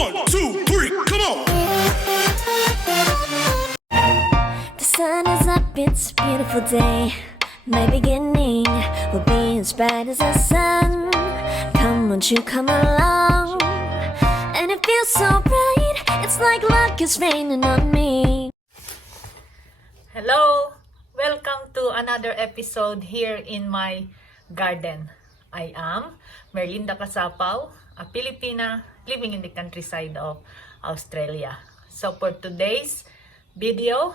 1, 2, 3, come on! The sun is up, it's a beautiful day. My beginning will be as bright as the sun. Come, won't you come along? And it feels so bright, it's like luck is raining on me. Hello! Welcome to another episode here in my garden. I am Merlinda Casapaw, a Filipina living in the countryside of Australia. So for today's video,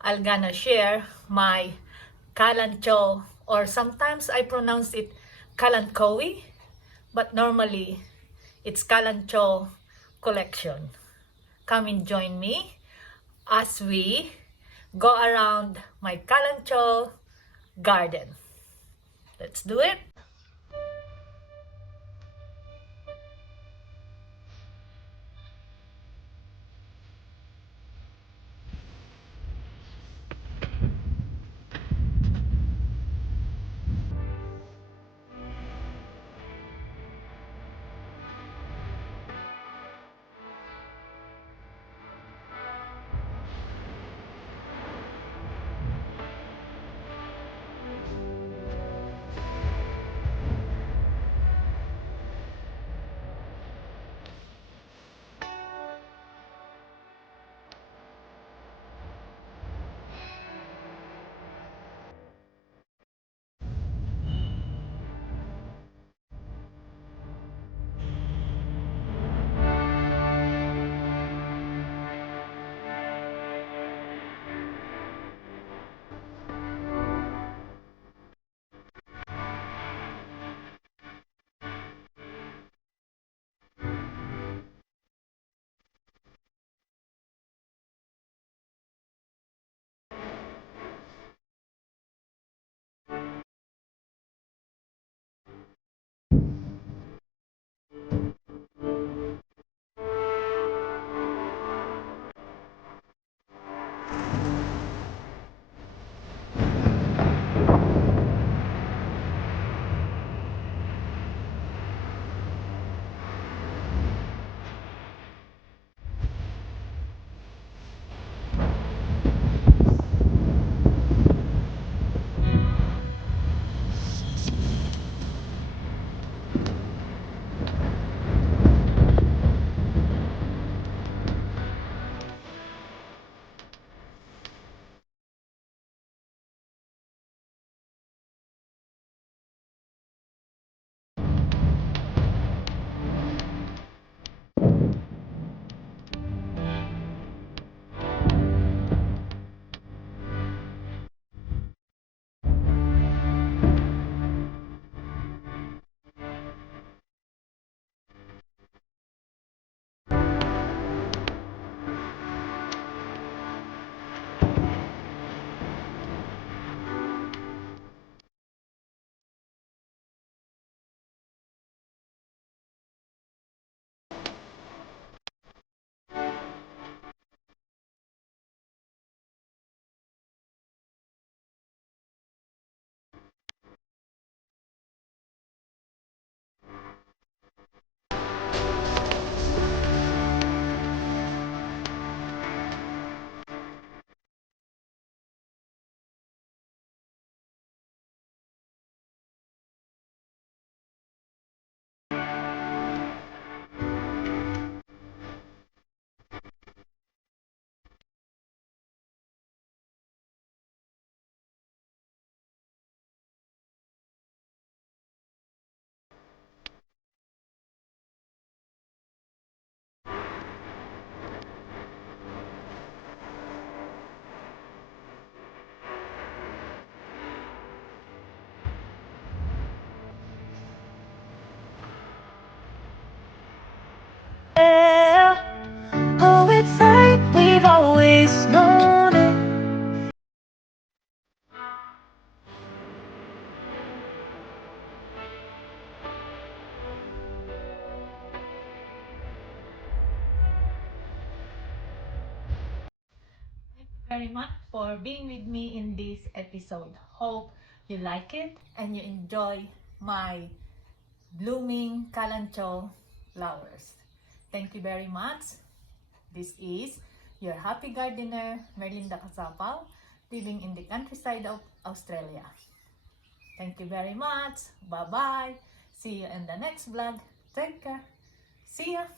I'm gonna share my kalanchoe, or sometimes I pronounce it kalanchoe, but normally it's kalanchoe collection. Come and join me as we go around my kalanchoe garden. Let's do it. Oh, it's like we've always known it. Thank you very much for being with me in this episode. Hope you like it and you enjoy my blooming kalanchoe flowers. Thank you very much. This is your happy gardener, Merlinda Kasapaw, living in the countryside of Australia. Thank you very much. Bye-bye. See you in the next vlog. Take care. See ya.